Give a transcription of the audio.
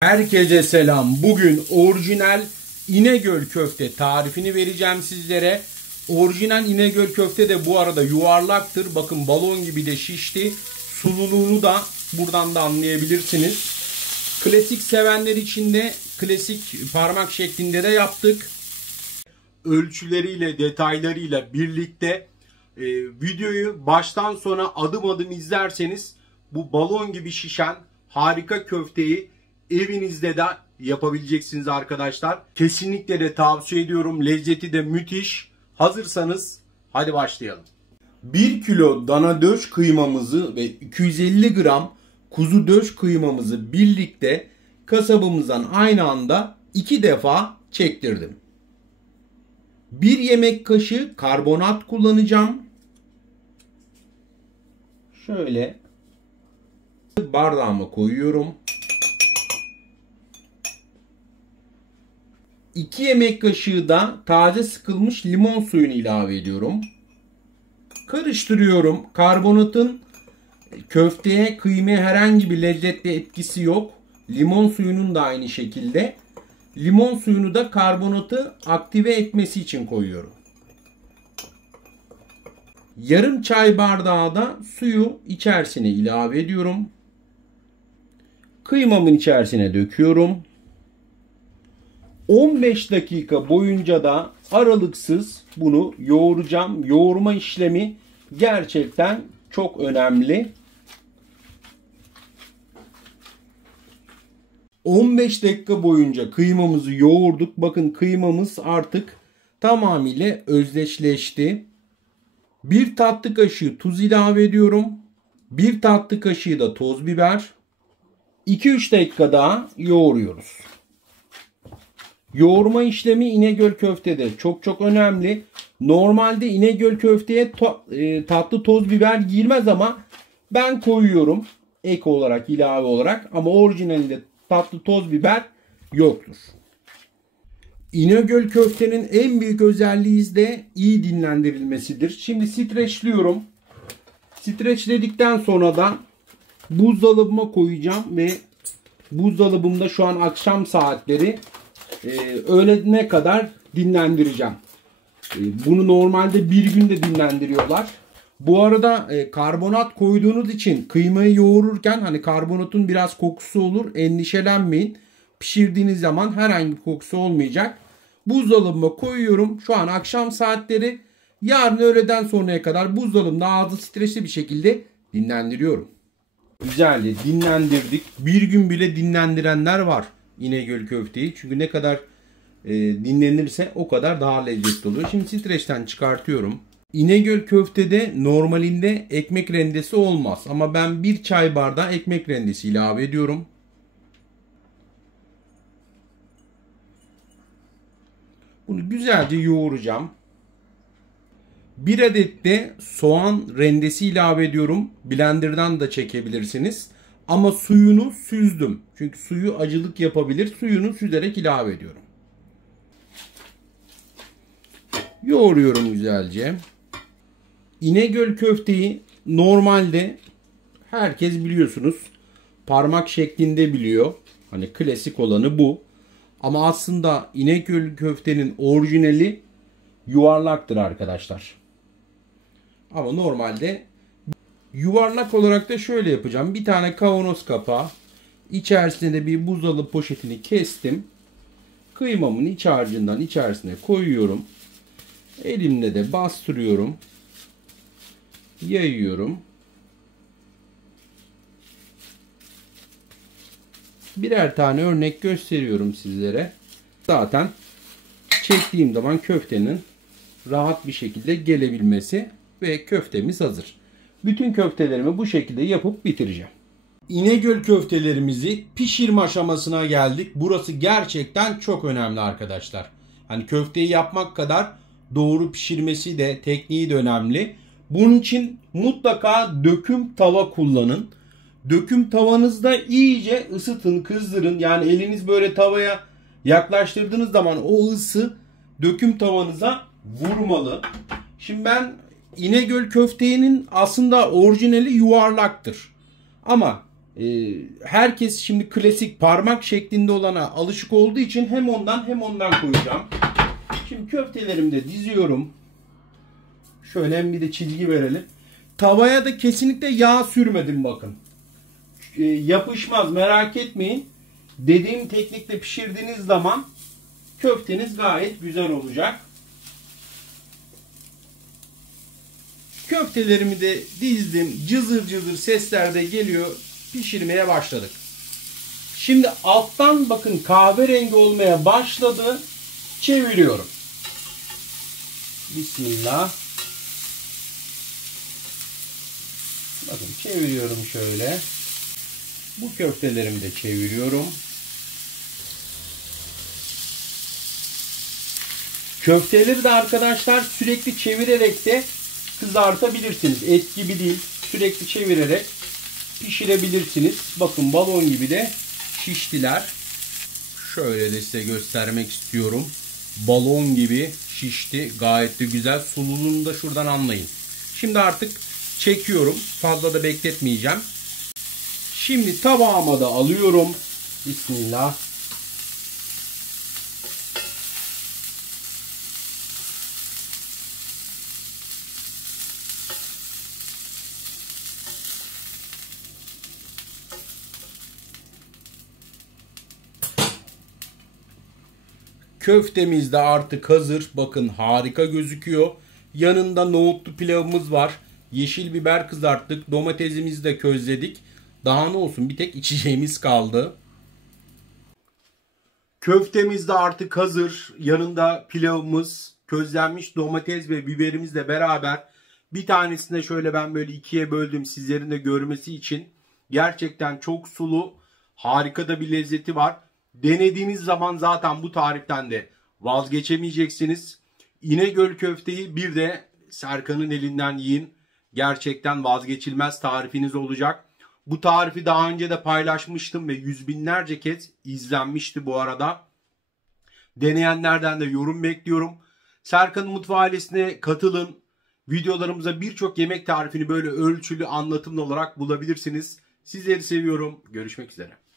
Herkese selam. Bugün orijinal İnegöl köfte tarifini vereceğim sizlere. Orijinal İnegöl köfte de bu arada yuvarlaktır. Bakın balon gibi de şişti. Sululuğunu da buradan da anlayabilirsiniz. Klasik sevenler için de klasik parmak şeklinde de yaptık. Ölçüleriyle, detaylarıyla birlikte videoyu baştan sona adım adım izlerseniz bu balon gibi şişen harika köfteyi evinizde de yapabileceksiniz arkadaşlar. Kesinlikle de tavsiye ediyorum. Lezzeti de müthiş. Hazırsanız hadi başlayalım. 1 kilo dana döş kıymamızı ve 250 gram kuzu döş kıymamızı birlikte kasabımızdan aynı anda 2 defa çektirdim. 1 yemek kaşığı karbonat kullanacağım. Şöyle bardağıma koyuyorum. 2 yemek kaşığı da taze sıkılmış limon suyunu ilave ediyorum. Karıştırıyorum. Karbonatın köfteye, kıymaya herhangi bir lezzetli etkisi yok. Limon suyunun da aynı şekilde. Limon suyunu da karbonatı aktive etmesi için koyuyorum. Yarım çay bardağı da suyu içerisine ilave ediyorum. Kıymamın içerisine döküyorum. 15 dakika boyunca da aralıksız bunu yoğuracağım. Yoğurma işlemi gerçekten çok önemli. 15 dakika boyunca kıymamızı yoğurduk. Bakın kıymamız artık tamamıyla özdeşleşti. 1 tatlı kaşığı tuz ilave ediyorum. 1 tatlı kaşığı da toz biber. 2-3 dakika daha yoğuruyoruz. Yoğurma işlemi İnegöl köftede çok önemli. Normalde İnegöl köfteye tatlı toz biber girmez ama ben koyuyorum ek olarak, ilave olarak, ama orijinalinde tatlı toz biber yoktur. İnegöl köftenin en büyük özelliği de iyi dinlendirilmesidir. Şimdi streçliyorum. Streçledikten sonra da buzdolabıma koyacağım ve buzdolabımda şu an akşam saatleri öğlene kadar dinlendireceğim. Bunu normalde bir günde dinlendiriyorlar. Bu arada karbonat koyduğunuz için kıymayı yoğururken hani karbonatın biraz kokusu olur. Endişelenmeyin. Pişirdiğiniz zaman herhangi bir kokusu olmayacak. Buzdolabıma koyuyorum. Şu an akşam saatleri. Yarın öğleden sonraya kadar buzdolabında ağzı streçli bir şekilde dinlendiriyorum. Güzelce dinlendirdik. Bir gün bile dinlendirenler var İnegöl köfteyi. Çünkü ne kadar dinlenirse o kadar daha lezzetli oluyor. Şimdi streçten çıkartıyorum. İnegöl köftede normalinde ekmek rendesi olmaz. Ama ben 1 çay bardağı ekmek rendesi ilave ediyorum. Bunu güzelce yoğuracağım. 1 adet de soğan rendesi ilave ediyorum. Blender'dan da çekebilirsiniz. Ama suyunu süzdüm. Çünkü suyu acılık yapabilir. Suyunu süzerek ilave ediyorum. Yoğuruyorum güzelce. İnegöl köfteyi normalde herkes biliyorsunuz parmak şeklinde biliyor. Hani klasik olanı bu. Ama aslında İnegöl köftenin orijinali yuvarlaktır arkadaşlar. Ama normalde yuvarlak olarak da şöyle yapacağım. Bir tane kavanoz kapağı. İçerisine de bir buzdolabı poşetini kestim. Kıymamın iç harcından içerisine koyuyorum. Elimle de bastırıyorum. Yayıyorum. Birer tane örnek gösteriyorum sizlere. Zaten çektiğim zaman köftenin rahat bir şekilde gelebilmesi ve köftemiz hazır. Bütün köftelerimi bu şekilde yapıp bitireceğim. İnegöl köftelerimizi pişirme aşamasına geldik. Burası gerçekten çok önemli arkadaşlar. Hani köfteyi yapmak kadar doğru pişirmesi de, tekniği de önemli. Bunun için mutlaka döküm tava kullanın. Döküm tavanızda iyice ısıtın, kızdırın. Yani eliniz böyle tavaya yaklaştırdığınız zaman o ısı döküm tavanıza vurmalı. Şimdi ben İnegöl köfteğinin aslında orijinali yuvarlaktır. Ama Herkes şimdi klasik parmak şeklinde olana alışık olduğu için hem ondan hem ondan koyacağım. Şimdi köftelerimi de diziyorum. Şöyle hem bir de çizgi verelim. Tavaya da kesinlikle yağ sürmedim bakın. Yapışmaz, merak etmeyin. Dediğim teknikle pişirdiğiniz zaman köfteniz gayet güzel olacak. Köftelerimi de dizdim. Cızır cızır sesler de geliyor. Pişirmeye başladık. Şimdi alttan bakın kahverengi olmaya başladı. Çeviriyorum. Bismillah. Bakın çeviriyorum şöyle. Bu köftelerimi de çeviriyorum. Köfteleri de arkadaşlar sürekli çevirerek de kızartabilirsiniz. Et gibi değil. Sürekli çevirerek pişirebilirsiniz. Bakın balon gibi de şiştiler. Şöyle de size göstermek istiyorum. Balon gibi şişti. Gayet de güzel. Sululuğunu da şuradan anlayın. Şimdi artık çekiyorum. Fazla da bekletmeyeceğim. Şimdi tabağıma da alıyorum. Bismillah. Köftemiz de artık hazır. Bakın harika gözüküyor. Yanında nohutlu pilavımız var. Yeşil biber kızarttık. Domatesimizi de közledik. Daha ne olsun, bir tek içeceğimiz kaldı. Köftemiz de artık hazır. Yanında pilavımız, közlenmiş domates ve biberimizle beraber. Bir tanesini de şöyle ben böyle ikiye böldüm sizlerin de görmesi için. Gerçekten çok sulu, harika da bir lezzeti var. Denediğiniz zaman zaten bu tariften de vazgeçemeyeceksiniz. İnegöl köfteyi bir de Serkan'ın elinden yiyin. Gerçekten vazgeçilmez tarifiniz olacak. Bu tarifi daha önce de paylaşmıştım ve yüz binlerce kez izlenmişti bu arada. Deneyenlerden de yorum bekliyorum. Serkan'ın mutfağı ailesine katılın. Videolarımıza birçok yemek tarifini böyle ölçülü anlatımlı olarak bulabilirsiniz. Sizleri seviyorum. Görüşmek üzere.